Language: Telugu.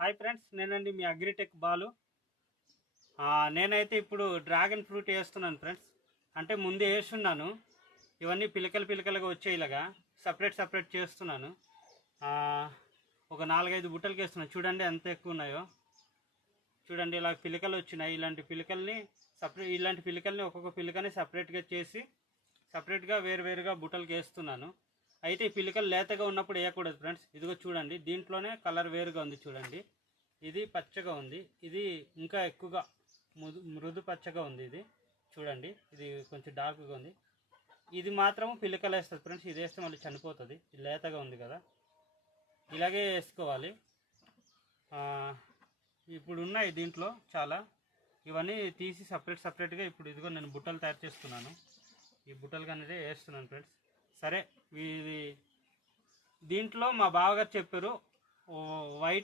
హాయ్ ఫ్రెండ్స్, నేనండి మీ అగ్రిటెక్ బాలు. నేనైతే ఇప్పుడు డ్రాగన్ ఫ్రూట్ వేస్తున్నాను ఫ్రెండ్స్. అంటే ముందు వేస్తున్నాను, ఇవన్నీ పిలకలు పిలకలుగా వచ్చేలాగా సపరేట్ చేస్తున్నాను. ఒక 4-5 బుట్టలకి వేస్తున్నాను. చూడండి ఎంత ఎక్కువ ఉన్నాయో. చూడండి, ఇలా పిలకలు వచ్చినాయి. ఇలాంటి పిలకల్ని ఒక్కొక్క పిలకని సపరేట్గా చేసి సపరేట్గా వేరువేరుగా బుట్టలకి వేస్తున్నాను. అయితే ఈ పిలకలు లేతగా ఉన్నప్పుడు వేయకూడదు ఫ్రెండ్స్. ఇదిగో చూడండి, దీంట్లోనే కలర్ వేరుగా ఉంది. చూడండి, ఇది పచ్చగా ఉంది, ఇది ఇంకా ఎక్కువగా మృదు పచ్చగా ఉంది. ఇది చూడండి, ఇది కొంచెం డార్క్గా ఉంది. ఇది మాత్రం పిలకలు వేస్తుంది ఫ్రెండ్స్. ఇది వేస్తే మళ్ళీ చనిపోతుంది. ఇది లేతగా ఉంది కదా, ఇలాగే వేసుకోవాలి. ఇప్పుడు ఉన్నాయి దీంట్లో చాలా. ఇవన్నీ తీసి సపరేట్గా ఇప్పుడు ఇదిగో నేను బుట్టలు తయారు చేస్తున్నాను. ఈ బుట్టలు అనేది వేస్తున్నాను ఫ్రెండ్స్. సరే, ఇది దీంట్లో మా బావగారు చెప్పారు, వైట్